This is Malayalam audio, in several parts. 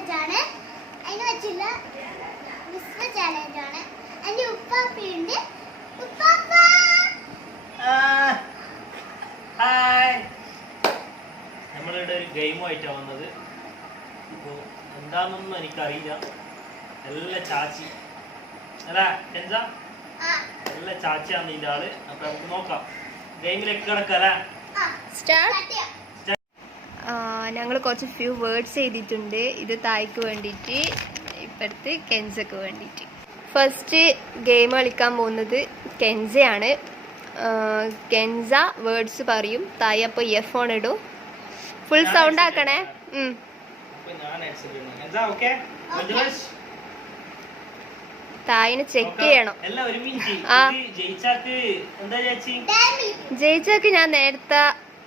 ചാലഞ്ച് ആണ്. അതിന് വെച്ചില്ല വിശ്വ ചാലഞ്ച് ആണ്. എന്റെ ഉപ്പാപ്പയുണ്ട്. ഉപ്പാപ്പ ഹായ്. നമ്മളിവിടെ ഒരു ഗെയിമായിട്ടാണ് വന്നത്. ഇപ്പോൾ എന്താണെന്നൊന്നും എനിക്കറിയില്ല. എല്ലാ ചാച്ചി അല്ല എന്താ എല്ലാ ചാച്ചിയാണ് ഇതിൻ്റെ ആള്. അപ്പം നമുക്ക് നോക്കാം ഗെയിമിലേക്ക് കിടക്കല്ലേ. ഞങ്ങൾ കുറച്ച് ഫ്യൂ വേർഡ്സ് എഴുതിയിട്ടുണ്ട്. ഇത് തായ്ക്ക് വേണ്ടിയിട്ട്, ഇപ്പുറത്ത് കെൻസക്ക് വേണ്ടിയിട്ട്. ഫസ്റ്റ് ഗെയിം കളിക്കാൻ പോകുന്നത് കെൻസയാണ്. കെൻസ വേർഡ്സ് പറയും, തായ് അപ്പോൾ ഇയർഫോൺ ഇടും. ഫുൾ സൗണ്ട് ആക്കണേ. തായിന് ചെക്ക് ചെയ്യണം. ജയിച്ചാക്ക് ഞാൻ നേരത്തെ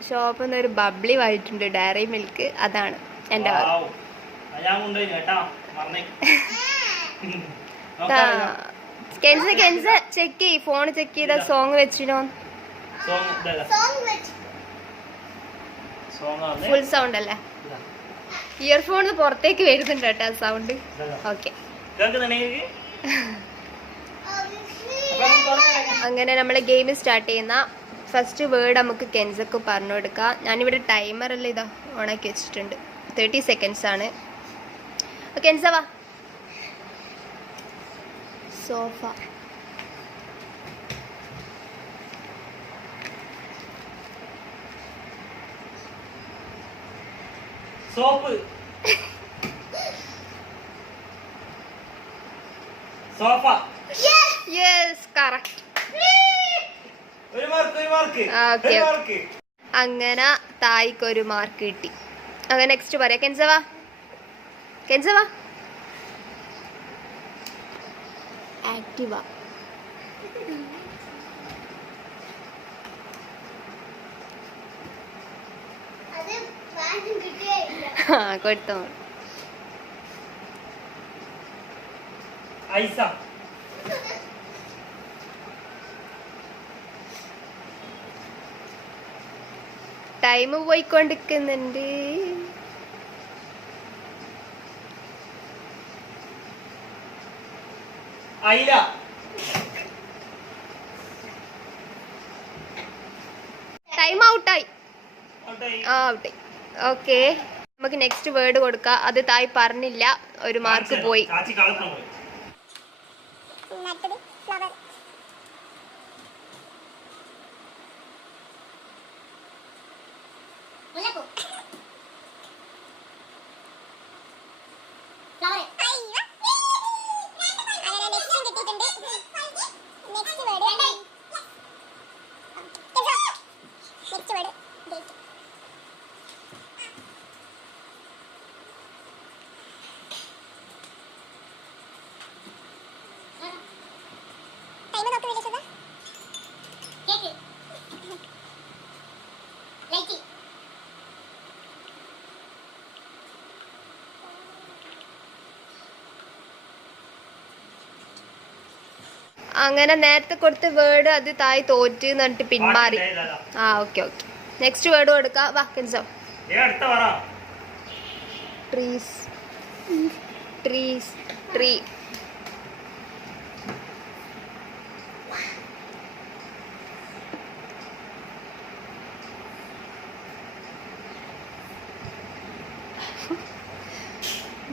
ഷോപ്പിൽ നിന്ന് ഒരു ബബ്ലി വായിട്ടുണ്ട്, ഡയറി മിൽക്ക്. അതാണ് എൻ്റെ കെൻസ കെൻസ ചെക്ക് ചെയ്യ്, ഫോൺ ചെക്ക് ചെയ്ത സോങ് വെച്ചിനോ. ഫുൾ സൗണ്ട് അല്ലേ? ഇയർഫോൺ പുറത്തേക്ക് വരുന്നുണ്ട് കേട്ടോ സൗണ്ട്. ഓക്കെ, അങ്ങനെ നമ്മൾ ഗെയിം സ്റ്റാർട്ട് ചെയ്യുന്ന ഫസ്റ്റ് വേർഡ് നമുക്ക് കെൻസക്ക് പറഞ്ഞു കൊടുക്കാം. ഞാനിവിടെ ടൈമറല്ല ഇതാ ഓണാക്കി വെച്ചിട്ടുണ്ട്. 30 സെക്കൻഡ്സ് ആണ്. കെൻസ വാ. Sofa, soap, sofa. Yes, correct. അങ്ങനെ തായ്ക്ക് ഒരു മാർക്ക് കിട്ടി. അങ്ങനെ നെക്സ്റ്റ് പറയാം. കെൻസവാ, കെൻസവാ. ആക്ടിവ, കൊടുത്തോ. ഐസ, ടൈം പോയിക്കൊണ്ടിരിക്കുന്നുണ്ട്. ഐല, ടൈം ഔട്ടായി. ഔട്ടായി. ഓക്കെ, നമുക്ക് നെക്സ്റ്റ് വേർഡ് കൊടുക്കാം. അത് തായ് പറഞ്ഞില്ല, ഒരു മാർക്ക് പോയി. അങ്ങനെ നേരത്തെ കൊടുത്ത വേർഡ് അത് തായ് തോറ്റ് എന്നിട്ട് പിന്മാറി. ഓക്കെ ഓക്കെ, നെക്സ്റ്റ് വേർഡ് കൊടുക്കാം. വാ കെൻസോ. Trees, trees, tree.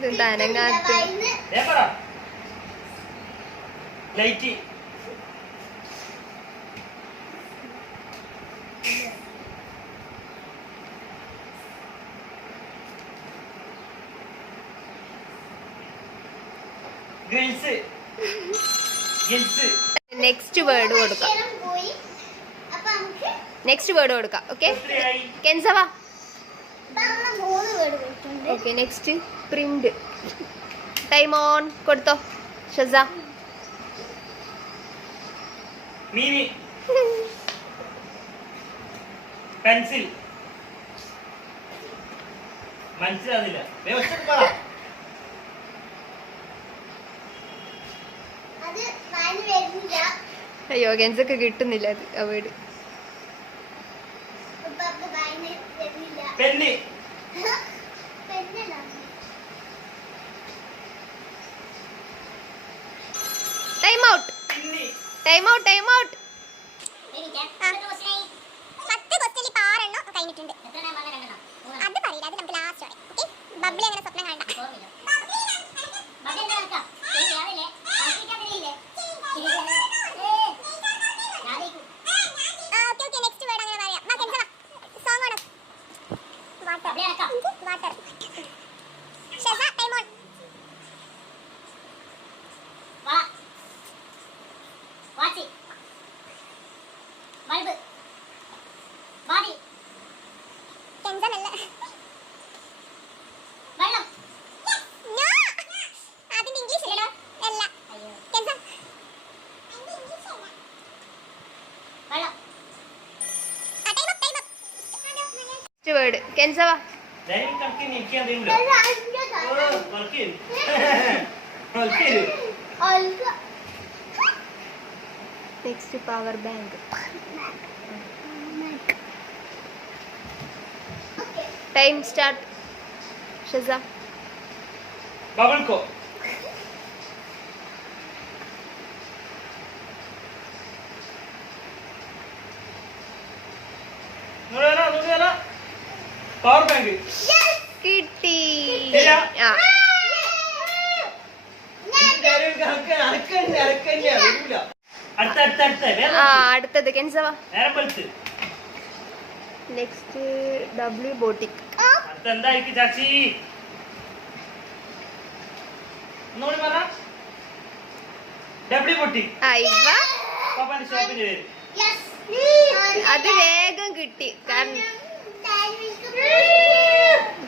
ഇത് അനങ്ങാത്ത. Light, girls, girls. Next word കൊടുക്കാം. നെക്സ്റ്റ് വേർഡ് കൊടുക്കാം. ഓക്കെ, കെൻസവാ. Okay, next print. Time on കൊടുത്തോ ഷസ. മീനി, പെൻസിൽ. മനസ്സിലാകുന്നില്ല. അയ്യോ, കെൻസൊക്കെ കിട്ടുന്നില്ല അത് ആ വേർഡ്. പെണ്ണ്, ടൈം ഔട്ട് പിന്നെ time out time out. 10 question ഇപ്പൊ 6 എണ്ണം കഴിഞ്ഞിട്ടുണ്ട്. അത് പറയില്ല, അത് നമുക്ക് ലാസ്റ്റ് പറയാം. ഓക്കെ, ബബ്ലി അങ്ങനെ സ്വപ്നം കണ്ട. നെക്സ്റ്റ് വേർഡ് അങ്ങനെ പറയാം. സോങ് ആണ് വാട്ടർ. വാട്ടർ. ഷെസ ടൈം ഓൺ. കെൻസനല്ല. No. അതിന്റെ ഇംഗ്ലീഷ് അല്ല. കെൻസൻ. നെക്സ്റ്റ് വേർഡ് കെൻസവ. ഡൈനിങ് കണക്ക് നിൽക്കാതെയുണ്ടോ? Work work next power bank. Time start. ഷെസ. ബബിൾക്കോ. Power bank. കിട്ടി. ഇല്ല. ആ ആ അടുത്തത് കെൻസവ. നേരം വലിച്ച് നെക്സ്റ്റ് ഡബ്ല്യു ബോട്ടിക്. അടുത്ത എന്തായിരിക്കും ചാച്ചി? ഒന്നുകൂടി പറ. ഡബ്ല്യു പൊട്ടി. അയ്യ പാപ്പാന്റെ ഷോപ്പിന്റെ പേര്. അത് വേഗം കിട്ടി. കാരണം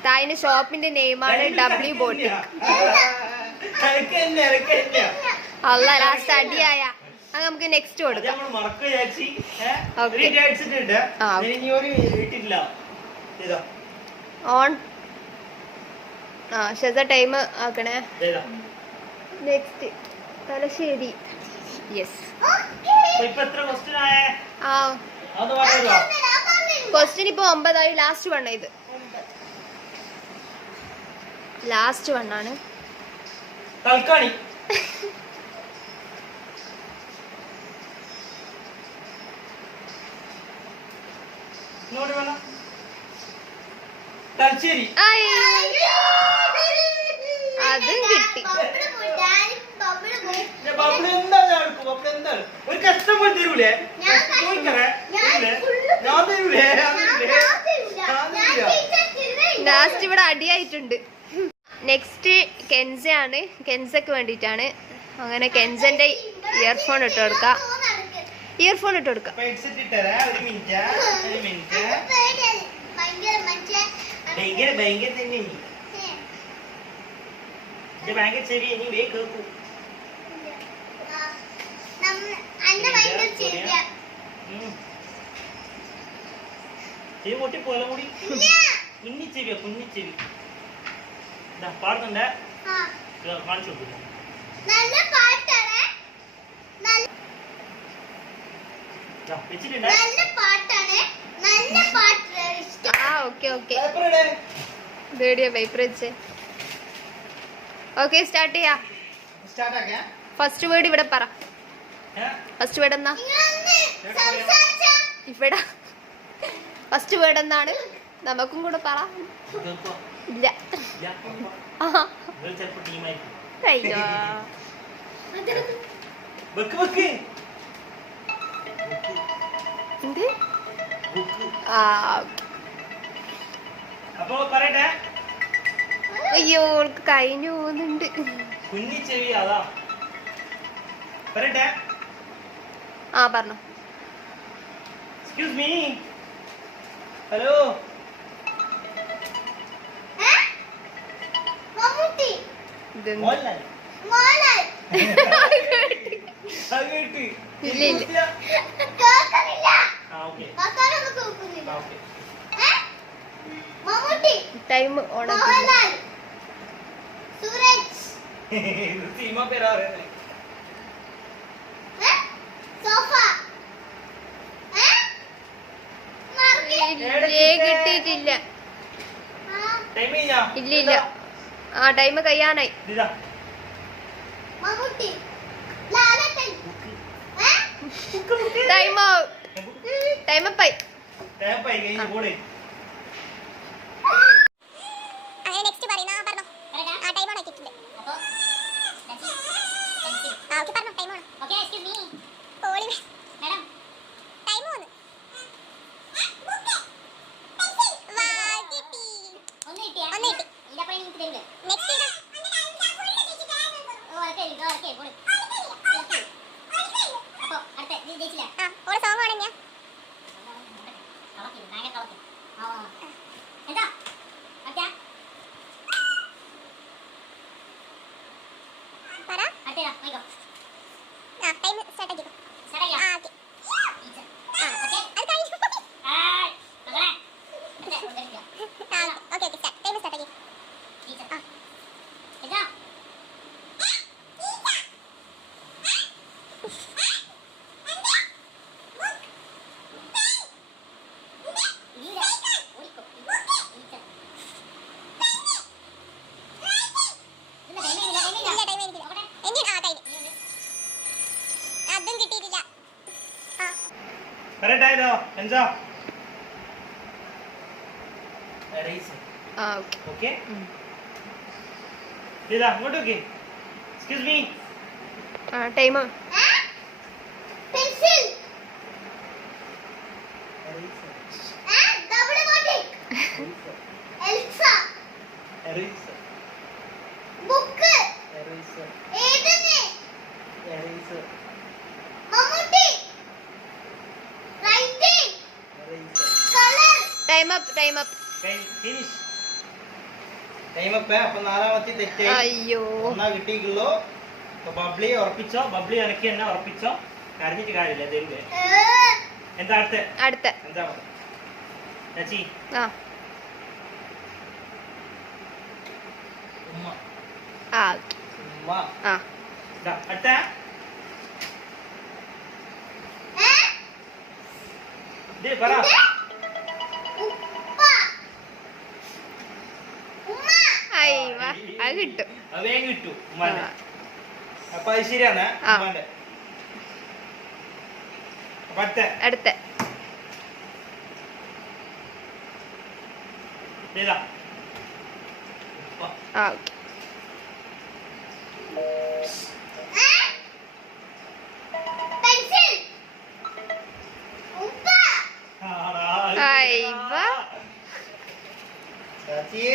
തായിന്റെ ഷോപ്പിന്റെ നെയിമാണ് ഡബ്ല്യു ബോട്ടിക്. അല്ല ലാസ്റ്റ് അടിയായ. അത് നമുക്ക് നെക്സ്റ്റ് കൊടുക്കാം. ഓൺ. ആ ഷെസ ടൈം ആക്കണേ. നെക്സ്റ്റ് തലശ്ശേരി. യെസ്. ആ ക്വസ്റ്റ്യൻ ഇപ്പൊ 9 ആയി. ലാസ്റ്റ് വണ്ണ ഇത്. ലാസ്റ്റ് വണ്ണാണ്. തൽക്കാണി. തലശ്ശേരി. അതും കിട്ടി. ഒരു കഷ്ടം പോയി തരൂലേ? ഞാൻ തരൂലേ? ലാസ്റ്റ് ഇവിടെ അടിയായിട്ടുണ്ട്. നെക്സ്റ്റ് കെൻസയാണ്. കെൻസക്ക് വേണ്ടിയിട്ടാണ്. അങ്ങനെ കെൻസന്റെ ഇയർഫോൺ ഇട്ട് കൊടുക്കാം. ഇയർഫോൺ ഇട്ട് കൊടുക്കാം. ഭയങ്കര തന്നെ ഭയങ്കര ചെവി. ഇനി വേ കേൾക്കൂ. ചെവി പൊട്ടി പോലെ കൂടി. കുഞ്ഞിച്ചെവിയാ കുഞ്ഞിച്ചെവി. പാടുന്നുണ്ട്. കാണിച്ചു കൊടുക്കുന്നു. വെച്ചിട്ടുണ്ട്. ആ ഓക്കെ ഓക്കെ. റേഡിയോ പേപ്പർ വെച്ച്. ഓക്കെ സ്റ്റാർട്ട് ചെയ്യാ. ഫസ്റ്റ് വേർഡ് ഇവിടെ പറ. ഫസ്റ്റ് വേർഡ് എന്നാ? ഇവിടെ ഫസ്റ്റ് വേർഡ് എന്നാണ്? നമുക്കും കൂടെ പറ. ഇല്ല. അയ്യോ എന്ത്? ആ അപ്പൊ പറയട്ടെ. അയ്യോ ഓൾക്ക് കഴിഞ്ഞു പോകുന്നുണ്ട്. കുഞ്ഞിച്ചെവി അതാ. പറയട്ടെ. ആ പറഞ്ഞോ. Excuse me. ഹലോ. മോഹൻലാൽ. ഇല്ല ഇല്ല. ടൈം ഓണാക്കി. സിനിമ പേരാ പറയുന്നത്. കിട്ടിയിട്ടില്ല. ഇല്ല ഇല്ല. ആ ടൈം കഴിയാനായി. Time out. ടൈം അപ്പ് ആയി. ടാപ്പ് ആയി കഴിഞ്ഞ് പോളെ. അങ്ങനെ നെക്സ്റ്റ് പറയുന്ന പറഞ്ഞോ. ആ ടൈം ഓൺ ആക്കിയിട്ടുണ്ട്. അപ്പോൾ ഓക്കെ പറഞ്ഞോ time on. Okay excuse me. പോളി മാഡം ടൈം ഓൺ. ഒന്ന് കിട്ടി. ഇതപ്പോൾ എനിക്ക് തരില്ല. നെക്സ്റ്റ് ഇതാ. ഓ ഓക്കെ ഓക്കെ പോളി. അപ്പോൾ അടുത്ത നീ ജയിച്ചില്ല. ആ ഓളെ സോങ് ആണ് ഞാൻ. കളക്കി നായ കളക്കി. ആ എന്താ അച്ഛാ പറ അടുത്തതാ പോയിക്കോ. ആ ടൈം സ്റ്റാർട്ട് ആക്കിക്കോ. സ്റ്റാർട്ട് ആക്കിയോ? ആ ഓക്കെ. ആ ഓക്കെ അത് കഴിഞ്ഞു. ആയ് മകളെ okay okay start time start ആക്കി. ആ എന്താ അതും കിട്ടിയിട്ടില്ല. കറക്റ്റ് ആയല്ലോ എൻസ. എറേസർ. ആ ഓക്കെ. ഓക്കെ ഇതാ അങ്ങോട്ട് നോക്കി. Excuse me. ആ ടൈം പെൻസിൽ ഡബിൾ മോട്ടിക് എൽസ എറേസർ. Book eraser. ഏതെന്ന് eraser. Mammootty writing eraser. Colour time up. Time up. Finish. Time up. അപ്പൊ നാലാമത്തെ തെറ്റ്. അയ്യോ ഒന്നാ കിട്ടിയിട്ടുള്ളൂ. അപ്പൊ ബബ്ലി ഉറപ്പിച്ചോ. ബബ്ലി ഇറക്കി തന്നെ ഉറപ്പിച്ചോ. കരഞ്ഞിട്ട് കാര്യമില്ല. തരുവേ. എന്താ അടുത്ത അടുത്ത. എന്താ ചേച്ചി? ആ ഉമ്മ. ആ ഉമ്മ. ആ ഇതാ അടുത്ത. ഇത് പറ. ഉപ്പ ഉമ്മ അയ്യ അത് കിട്ടും. അത് വേഗം കിട്ടു ഉമ്മാന്റെ. ആ. അപ്പൊ അത് ശരിയാണ് ആ. ഉമ്മാന്റെ. അപ്പൊ അടുത്ത. അടുത്ത. ഇതാ ഉപ്പ. ആ ഓക്കെ. പെൻസിൽ ഉപ്പ അയ്യ. ചേച്ചി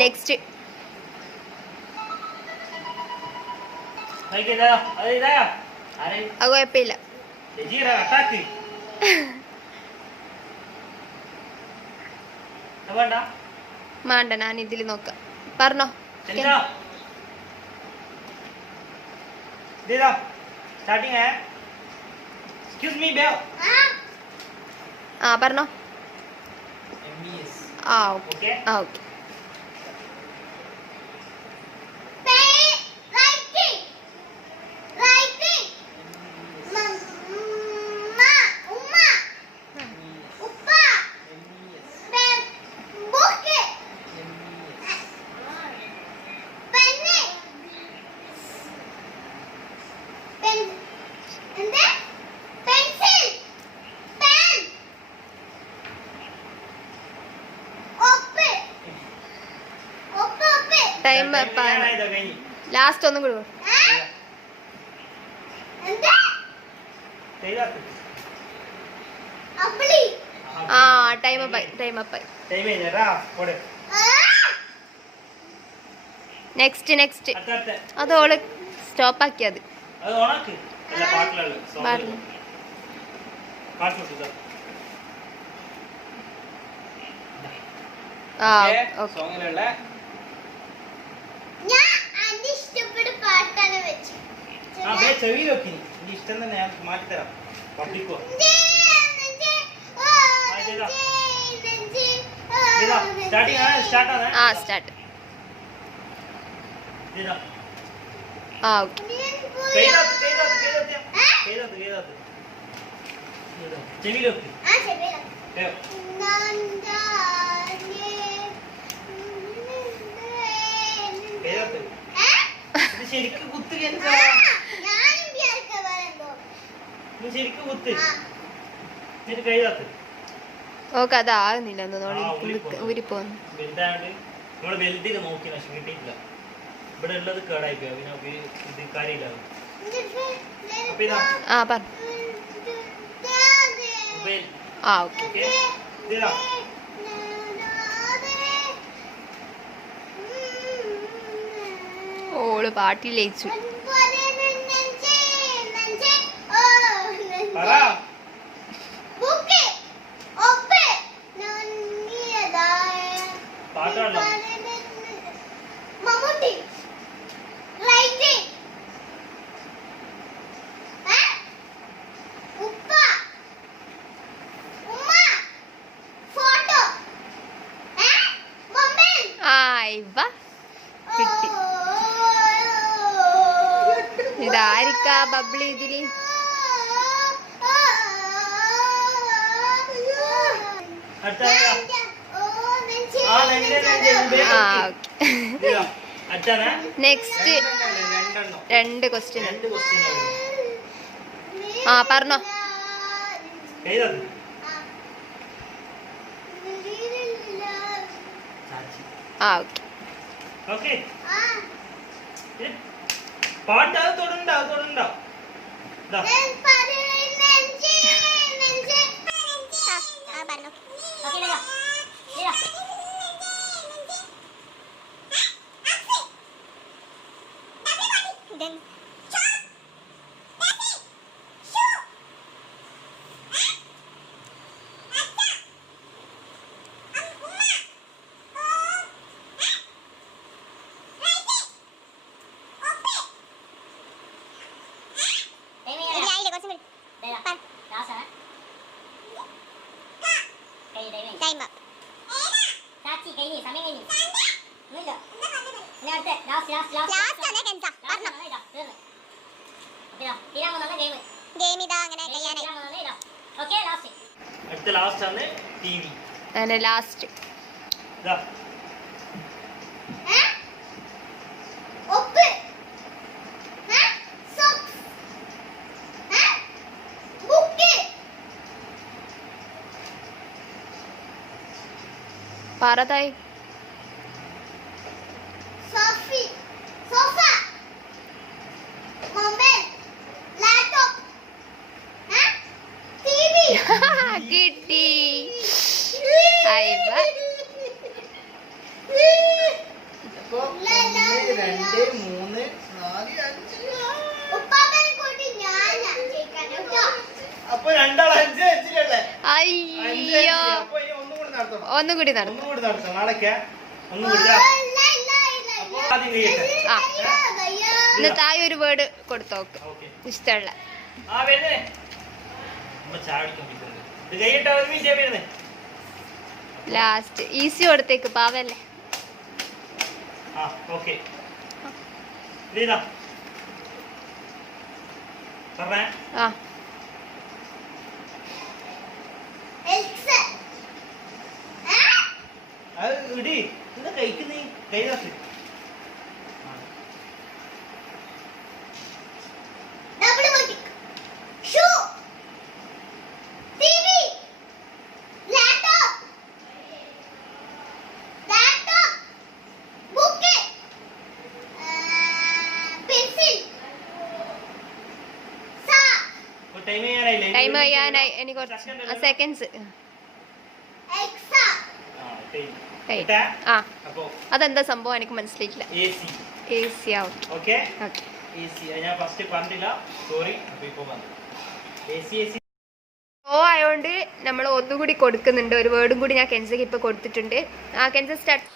നെക്സ്റ്റ്. ഇതാ അത് ഇതാ ആരെ അത് കുഴപ്പമില്ല. ചേച്ചി അട്ടാക്ക് വേണ്ട. വേണ്ട ഞാൻ ഇതിൽ നോക്കാം. പറഞ്ഞോ. എന്താ ഇതാ സ്റ്റാർട്ടിങ് है. Excuse me Bev. ആ പറഞ്ഞോ. MES. ആ ഓക്കെ. ഓക്കെ. ആ ഓക്കെ. റൈറ്റിംഗ് റൈറ്റിംഗ് മമ്മ ഉമ്മ ഉപ്പ ബുക്ക് പെന്ന് പെൻ എന്താ പെൻസിൽ പെൻ ഒപ്പ് ഒപ്പ് ഒപ്പ് ടൈം ലാസ്റ്റ് ഒന്നും കൂടി. എന്താ ചെയ്താത്ത് അപ്പിളി ആ ടൈം അപ്പ് ആയി. ടൈം അപ്പ് ആയി. ടൈം കഴിഞ്ഞാ പോടെ. നെക്സ്റ്റ്. നെക്സ്റ്റ്. അടുത്ത അത് ഓള് സ്റ്റോപ്പ് ആക്കിയത്. അത് ഓണാക്ക്. അല്ല പാട്ടിലുള്ള പാട്ടില്. പാട്ടിലുള്ള ആ ഓക്കെ. ഓക്കെ. സോങ്ങിലുള്ള ഞാൻ അന്റെ ഇഷ്ടപ്പെട്ട പാട്ടാണ് വെച്ചു ആ ബേ ചെവി നോക്കി. ഇനി ഇഷ്ടം തന്നെ ഞാൻ മാറ്റിത്തരാം. പട്ടിക്കോ സ്റ്റാർട്ടിങ് ആണ്. സ്റ്റാർട്ട് ആണ്. ആ സ്റ്റാർട്ട്. ഇതാ ആ ഓക്കെ. ചെവിയിലോക്ക്. ശരിക്കും കുത്ത് കെൻസ. നീ ശരിക്കും കുത്ത്. എന്നിട്ട് കൈ താത്ത്. ഓക്കെ അതാകുന്നില്ല ഊരിപ്പോന്നു. വലുതായോണ്ട് നമ്മള് വലുതിന് നോക്കി പക്ഷെ കിട്ടിയിട്ടില്ല. ഇവിടെ ഉള്ളത് കേടായി പോയി. പിന്നെ ഇത് കാര്യമില്ല. അപ്പൊ ഇതാ ആ പറ. മൊബൈൽ. ആ ഓക്കെ. ഇതാ ഓള് പാട്ടി ലയിച്ചു. പറ. പാട്ടാണോ? കിട്ടി. ഇതായിരിക്കാ ബബ്ലി ഇതില്? Next 2 question. ആ പറഞ്ഞോ. ആ ഓക്കെ. പാട്ട് അത് തൊടണ്ട. അടുത്ത ലാസ്റ്റ് ആണ് ടിവി. ലാസ്റ്റ് പാറതായി. കിട്ടി. അയ്യോ ഒന്നുകൂടി നടത്തും. ഇന്ന് താഴെ ഒരു വേർഡ് കൊടുത്തോക്ക് ഇഷ്ടമുള്ള. ലാസ്റ്റ് ഈസി കൊടുത്തേക്ക് പാവല്ലേ. ആ ടൈം ചെയ്യാനായി. എനിക്ക് കുറച്ച് സെക്കൻഡ്സ്. ആ അതെന്താ സംഭവം എനിക്ക് മനസ്സിലായിട്ടില്ല. AC ആയോണ്ട് നമ്മൾ ഒന്നുകൂടി കൊടുക്കുന്നുണ്ട്. ഒരു വേർഡും കൂടി ഞാൻ കെൻസക്ക് ഇപ്പൊ കൊടുത്തിട്ടുണ്ട്. ആ കെൻസ സ്റ്റാർട്ട്.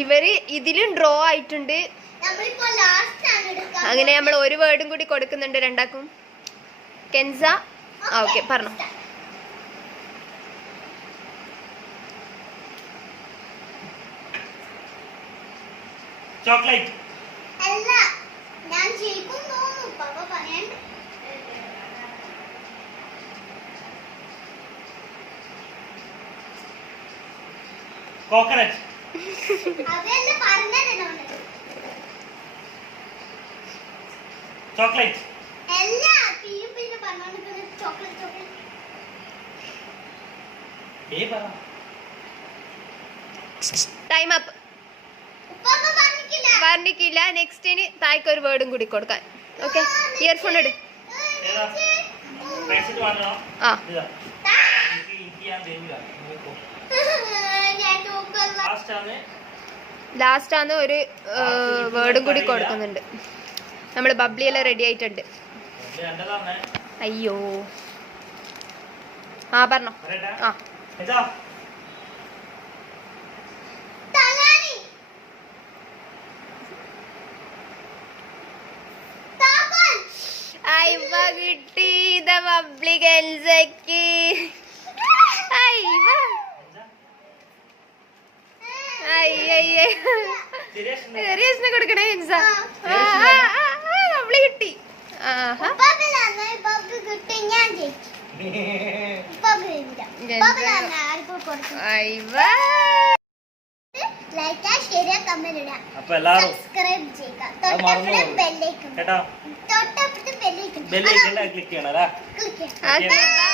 ഇവര് ഇതിലും ഡ്രോ ആയിട്ടുണ്ട്. അങ്ങനെ നമ്മൾ ഒരു വേർഡും കൂടി കൊടുക്കുന്നുണ്ട് രണ്ടാക്കും. കെൻസ ഓക്കെ പറഞ്ഞോ. ചോക്ലേറ്റ്. അല്ല ഞാൻ ജയിക്കും തോന്നുന്നു പാപ്പ പറയണ്ട. കോക്കനട്ട്. അതല്ലേ പറഞ്ഞതിനോട്. ചോക്ലേറ്റ്. അല്ല പിന്നെ പറഞ്ഞോണ്ട് ചോക്ലേറ്റ് ചോക്ലേറ്റ്. പറ. Time up. പാപ്പ പറഞ്ഞില്ല. പറഞ്ഞിട്ടില്ല. നെക്സ്റ്റിന് തായ്ക്ക് ഒരു വേർഡും കൂടി കൊടുക്കാൻ. ഓക്കെ, ഇയർഫോൺ ഇട്. ഏതാ? പെൻസിൽ വാങ്ങണോ? ആ ഇതാ. എനിക്ക് ഞാൻ തരില്ല. ഞാൻ നോക്കല്ല. ലാസ്റ്റ് ആണ്. ലാസ്റ്റ് ആണ് ഒരു വേർഡും കൂടി കൊടുക്കുന്നുണ്ട്. നമ്മൾ ബബ്ലി എല്ലാം റെഡി ആയിട്ടുണ്ട്. ഇത് രണ്ടതാണ്. അയ്യോ ആ പറഞ്ഞോ. പറയട്ടെ. ആ ഏതാ? തലാനി. താപ്പൻ. അയ്വ കിട്ടി. The bubbly കെൻസയ്ക്ക്. അയ്വ അയ്യയ്യേ സീരിയസ്നെ കൊടുക്കണേ കെൻസ. ബബ്ലി കിട്ടി. ആഹാ പാപ്പലാണ് പാപ്പ കിട്ടി ഞാൻ ജയിച്ചു. പാപ്പ ഇല്ല. പാപ്പലാണ് ആർക്കും കൊടുത്തു. അയ്വ ലൈക്ക് ഷെയർ കമന്റ് ഇടാം. അപ്പൊ എല്ലാവരും സബ്സ്ക്രൈബ് ചെയ്യുക. അത് മറന്നു തൊട്ടപ്പുറം പോകരുത്. ബെല്ലൈക്കൺ. കേട്ടോ? തൊട്ടപ്പുറത്ത് ബെല്ലൈക്കൺ. ബെല്ലൈക്കൻ ക്ലിക്ക് ചെയ്യണം അല്ലേ? ക്ലിക്ക് ചെയ്യാം. Okay bye.